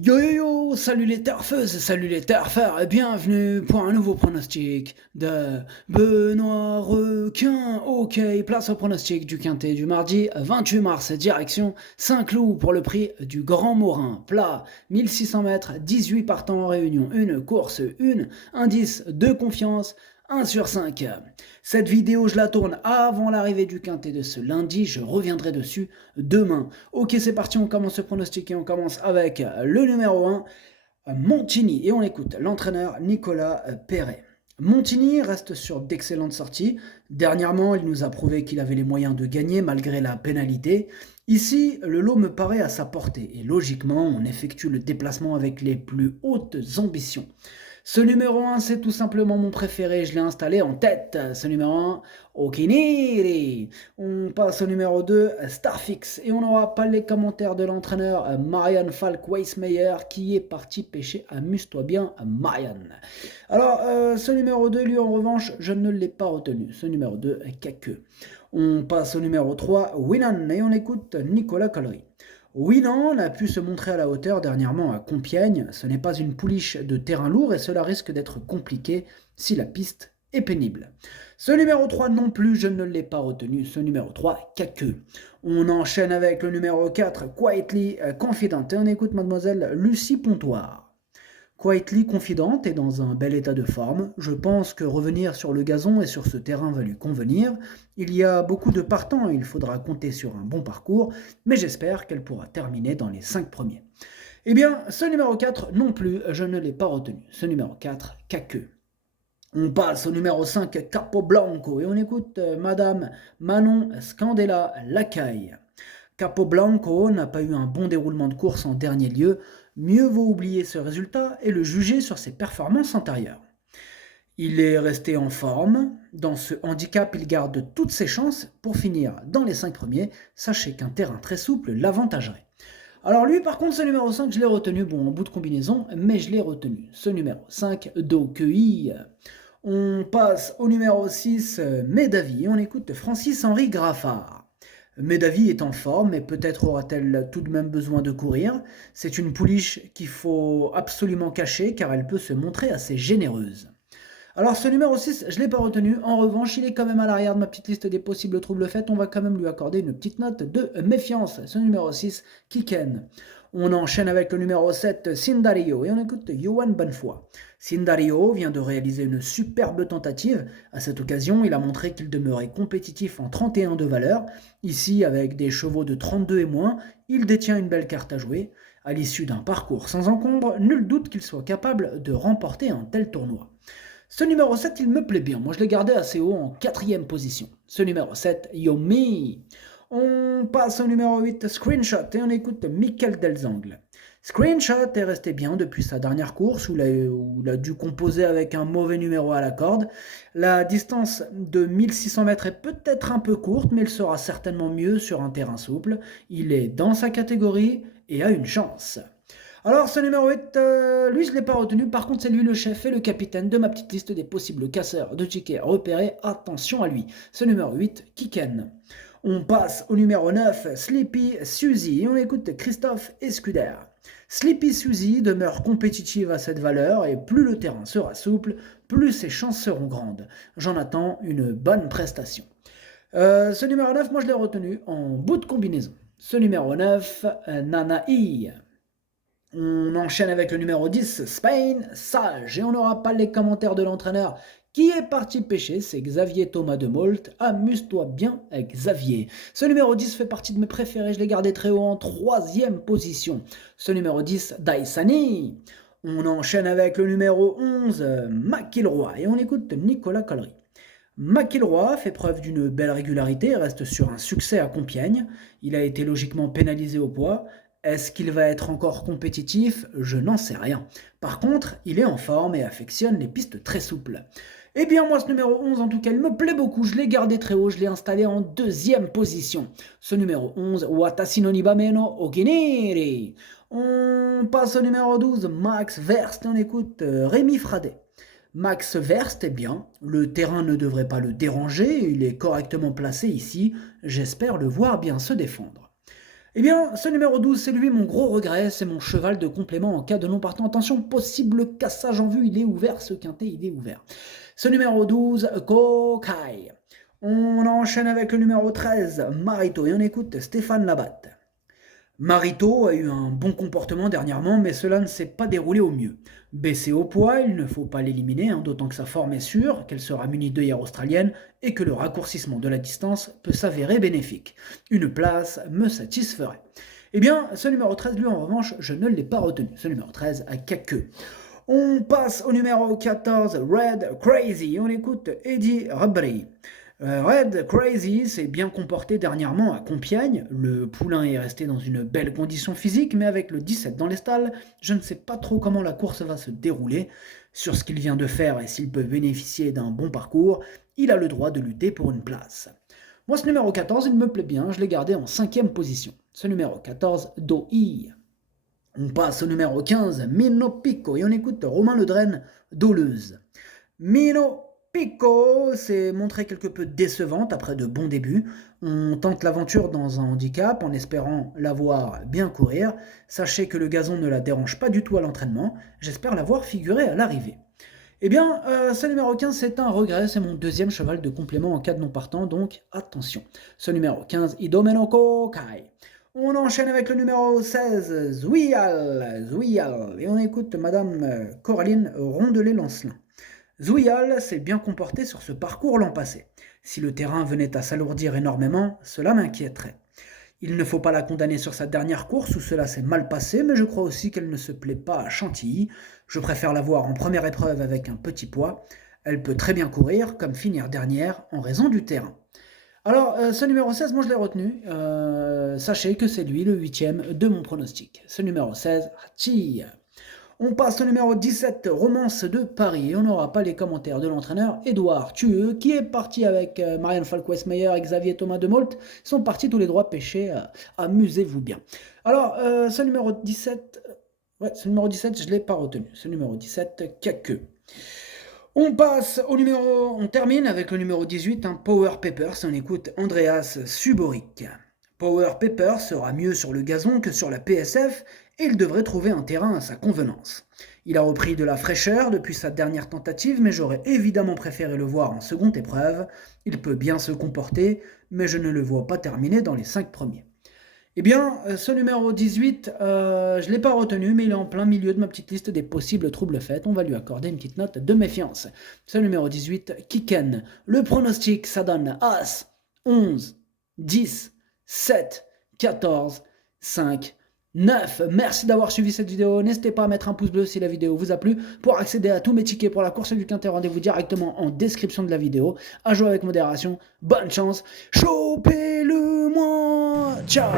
Yo yo yo, salut les turfeuses, salut les turfeurs, et bienvenue pour un nouveau pronostic de Benoît Requin. Ok, place au pronostic du quintet du mardi 28 mars, direction Saint-Cloud pour le prix du Grand Morin. Plat, 1600 mètres, 18 partants en réunion, une course, une, indice de confiance, 1 sur 5. Cette vidéo, je la tourne avant l'arrivée du quintet de ce lundi. Je reviendrai dessus demain. Ok, c'est parti, on commence ce pronostic et on commence avec le numéro 1, Montigny. Et on écoute l'entraîneur Nicolas Perret. Montigny reste sur d'excellentes sorties. Dernièrement, il nous a prouvé qu'il avait les moyens de gagner malgré la pénalité. Ici, le lot me paraît à sa portée et logiquement, on effectue le déplacement avec les plus hautes ambitions. Ce numéro 1, c'est tout simplement mon préféré, je l'ai installé en tête. Ce numéro 1, Okiniri. On passe au numéro 2, Starfix. Et on n'aura pas les commentaires de l'entraîneur Marianne Falk-Weissmeyer qui est parti pêcher. Amuse-toi bien, Marianne. Alors, ce numéro 2, lui en revanche, je ne l'ai pas retenu. Ce numéro 2, Kake. On passe au numéro 3, Winan. Et on écoute Nicolas Collery. Winan a pu se montrer à la hauteur dernièrement à Compiègne. Ce n'est pas une pouliche de terrain lourd et cela risque d'être compliqué si la piste est pénible. Ce numéro 3 non plus, je ne l'ai pas retenu. Ce numéro 3, Kake. On enchaîne avec le numéro 4, Quietly Confident. Et on écoute mademoiselle Lucie Pontoire. Quietly confidente est dans un bel état de forme. Je pense que revenir sur le gazon et sur ce terrain va lui convenir. Il y a beaucoup de partants, il faudra compter sur un bon parcours, mais j'espère qu'elle pourra terminer dans les 5 premiers. Eh bien, ce numéro 4 non plus, je ne l'ai pas retenu. Ce numéro 4, Kake. On passe au numéro 5, Capoblanco, et on écoute Madame Manon Scandella Lacaille. Capoblanco n'a pas eu un bon déroulement de course en dernier lieu. Mieux vaut oublier ce résultat et le juger sur ses performances antérieures. Il est resté en forme. Dans ce handicap, il garde toutes ses chances pour finir dans les 5 premiers. Sachez qu'un terrain très souple l'avantagerait. Alors lui, par contre, ce numéro 5, je l'ai retenu. Bon, en bout de combinaison, mais je l'ai retenu. Ce numéro 5, Doqueuille. On passe au numéro 6, Médavie. On écoute Francis-Henri Graffard. Médavie est en forme, mais peut-être aura-t-elle tout de même besoin de courir. C'est une pouliche qu'il faut absolument cacher car elle peut se montrer assez généreuse. Alors ce numéro 6, je ne l'ai pas retenu. En revanche, il est quand même à l'arrière de ma petite liste des possibles troubles faits. On va quand même lui accorder une petite note de méfiance. Ce numéro 6, Kiken. On enchaîne avec le numéro 7, Sindario, et on écoute Johan Bonnefoy. Sindario vient de réaliser une superbe tentative. À cette occasion, il a montré qu'il demeurait compétitif en 31 de valeur. Ici, avec des chevaux de 32 et moins, il détient une belle carte à jouer. À l'issue d'un parcours sans encombre, nul doute qu'il soit capable de remporter un tel tournoi. Ce numéro 7, il me plaît bien. Moi, je l'ai gardé assez haut en 4e position. Ce numéro 7, Yomi. On passe au numéro 8, Screenshot, et on écoute Michael Delzangle. Screenshot est resté bien depuis sa dernière course où il a dû composer avec un mauvais numéro à la corde. La distance de 1600 mètres est peut-être un peu courte, mais il sera certainement mieux sur un terrain souple. Il est dans sa catégorie et a une chance. Alors ce numéro 8, lui je ne l'ai pas retenu, par contre c'est lui le chef et le capitaine de ma petite liste des possibles casseurs de tickets repérés, attention à lui. Ce numéro 8, Kiken. On passe au numéro 9, Sleepy Suzy, et on écoute Christophe Escuder. Sleepy Suzy demeure compétitive à cette valeur, et plus le terrain sera souple, plus ses chances seront grandes. J'en attends une bonne prestation. Ce numéro 9, moi je l'ai retenu en bout de combinaison. Ce numéro 9, Nanaï. On enchaîne avec le numéro 10, Spain Sage, et on n'aura pas les commentaires de l'entraîneur qui est parti pêcher, c'est Xavier Thomas de Molt. Amuse-toi bien, Xavier. Ce numéro 10 fait partie de mes préférés, je l'ai gardé très haut en 3e position. Ce numéro 10, Daisani. On enchaîne avec le numéro 11, McIlroy, et on écoute Nicolas Collery. McIlroy fait preuve d'une belle régularité et reste sur un succès à Compiègne. Il a été logiquement pénalisé au poids. Est-ce qu'il va être encore compétitif? Je n'en sais rien. Par contre, il est en forme et affectionne les pistes très souples. Eh bien moi ce numéro 11 en tout cas il me plaît beaucoup, je l'ai gardé très haut, je l'ai installé en 2e position. Ce numéro 11, Watashi no Nibame no Okiniri. On passe au numéro 12, Max Verst, et on écoute Rémi Fradet. Max Verst est bien, le terrain ne devrait pas le déranger, il est correctement placé ici, j'espère le voir bien se défendre. Eh bien, ce numéro 12, c'est lui mon gros regret, c'est mon cheval de complément en cas de non partant. Attention, possible cassage en vue, il est ouvert, ce quintet, il est ouvert. Ce numéro 12, Kokai. On enchaîne avec le numéro 13, Marito, et on écoute Stéphane Labatte. Marito a eu un bon comportement dernièrement, mais cela ne s'est pas déroulé au mieux. Baissé au poids, il ne faut pas l'éliminer, d'autant que sa forme est sûre, qu'elle sera munie d'œillères australiennes et que le raccourcissement de la distance peut s'avérer bénéfique. Une place me satisferait. Eh bien, ce numéro 13, lui en revanche, je ne l'ai pas retenu. Ce numéro 13 a qu'à queue. On passe au numéro 14, Red Crazy. On écoute Eddie Rabry. Red Crazy s'est bien comporté dernièrement à Compiègne. Le poulain est resté dans une belle condition physique, mais avec le 17 dans les stalles, je ne sais pas trop comment la course va se dérouler. Sur ce qu'il vient de faire et s'il peut bénéficier d'un bon parcours, il a le droit de lutter pour une place. Moi, ce numéro 14, il me plaît bien, je l'ai gardé en 5e position. Ce numéro 14, Doi. On passe au numéro 15, Mino Pico, et on écoute Romain Ledrenne, Doleuse. Mino Pico s'est montré quelque peu décevante après de bons débuts. On tente l'aventure dans un handicap en espérant la voir bien courir. Sachez que le gazon ne la dérange pas du tout à l'entraînement. J'espère la voir figurer à l'arrivée. Eh bien, ce numéro 15, c'est un regret. C'est mon deuxième cheval de complément en cas de non partant, donc attention. Ce numéro 15, Idomeno Kokai. On enchaîne avec le numéro 16, Zouial. Et on écoute Madame Coraline Rondelet-Lancelin. Zouial s'est bien comporté sur ce parcours l'an passé. Si le terrain venait à s'alourdir énormément, cela m'inquiéterait. Il ne faut pas la condamner sur sa dernière course où cela s'est mal passé, mais je crois aussi qu'elle ne se plaît pas à Chantilly. Je préfère la voir en première épreuve avec un petit poids. Elle peut très bien courir, comme finir dernière, en raison du terrain. Alors, ce numéro 16, moi je l'ai retenu. Sachez que c'est lui le 8e de mon pronostic. Ce numéro 16, Hachi. On passe au numéro 17, Romance de Paris. Et on n'aura pas les commentaires de l'entraîneur Édouard Tueux, qui est parti avec Marianne Falk-Westmeyer et Xavier Thomas de Molt. Ils sont partis tous les droits pêchés. Amusez-vous bien. Alors, ce numéro 17, je ne l'ai pas retenu. Ce numéro 17, Caqueux. On termine avec le numéro 18, Power Papers. On écoute Andreas Suboric. Power Papers sera mieux sur le gazon que sur la PSF et il devrait trouver un terrain à sa convenance. Il a repris de la fraîcheur depuis sa dernière tentative, mais j'aurais évidemment préféré le voir en seconde épreuve. Il peut bien se comporter, mais je ne le vois pas terminer dans les 5 premiers. Eh bien, ce numéro 18, je ne l'ai pas retenu, mais il est en plein milieu de ma petite liste des possibles troubles faits. On va lui accorder une petite note de méfiance. Ce numéro 18, Kiken. Le pronostic, ça donne As, 11, 10, 7, 14, 5, 9. Merci d'avoir suivi cette vidéo. N'hésitez pas à mettre un pouce bleu si la vidéo vous a plu. Pour accéder à tous mes tickets pour la course du Quintet, rendez-vous directement en description de la vidéo. À jouer avec modération. Bonne chance. Chopez-le-moi. Ciao.